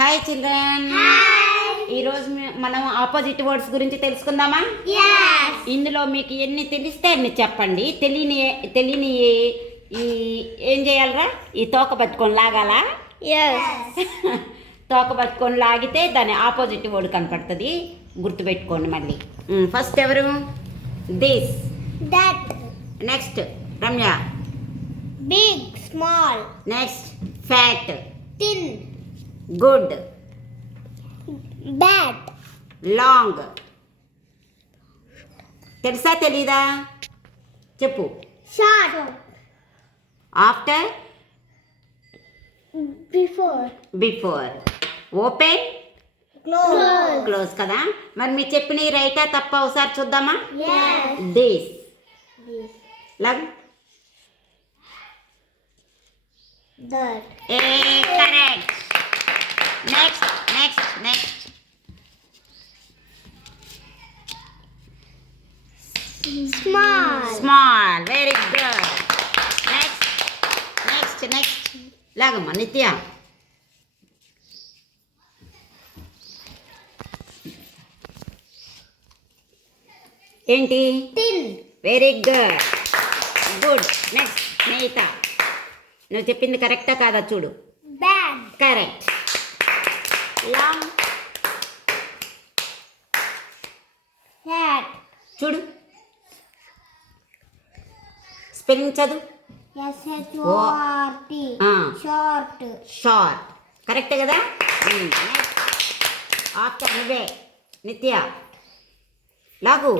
Hi children. ఈరోజు మనం opposite words గురించి తెలుసుకుందామా? ఇందులో మీకు ఎన్ని తెలిస్తే అన్ని చెప్పండి. తెలియని ఈ ఏం చేయాలరా? ఈ తోక పట్టుకొని లాగాలా? తోక పట్టుకొని లాగితే దాని ఆపోజిట్ వర్డ్ కనపడుతుంది. గుర్తుపెట్టుకోండి మళ్ళీ. ఫస్ట్ ఎవరు? This. That. Next Ramya. Big, small. Next fat. Thin. Good. Bad. Long. తెలుసా తెలీదా? చెప్పు. Short. After. Before. Open. Close కదా. మరి మీరు చెప్పిన రైటా తప్ప ఒకసారి చూద్దామా? దిస్. లగ్. That. Correct. Next. Small. Very good. Next లాగమ్మా నిత్య. ఏంటి? Thin. Very good. Next Snehitha, నువ్వు చెప్పింది కరెక్టా కాదా చూడు. బ్యాడ్. కరెక్ట్. లాంగ్. ఫ్యాట్. చూడు. స్పెల్లింగ్ చదువు. SHORT. షార్ట్. షార్ట్. కరెక్ట్ కదా. ఆఫ్టర్ నువ్వే నిత్య లాగు.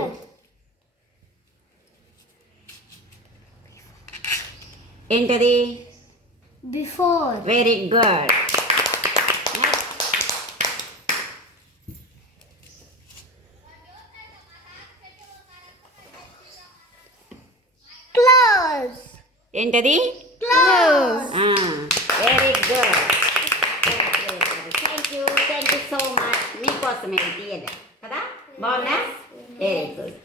ఏంటది? బిఫోర్. Very good. క్లోజ్. ఏంటది? Close. Very good. Thank you so much. మీకోసమే తీయలే కదా. బాగుందా? Very good.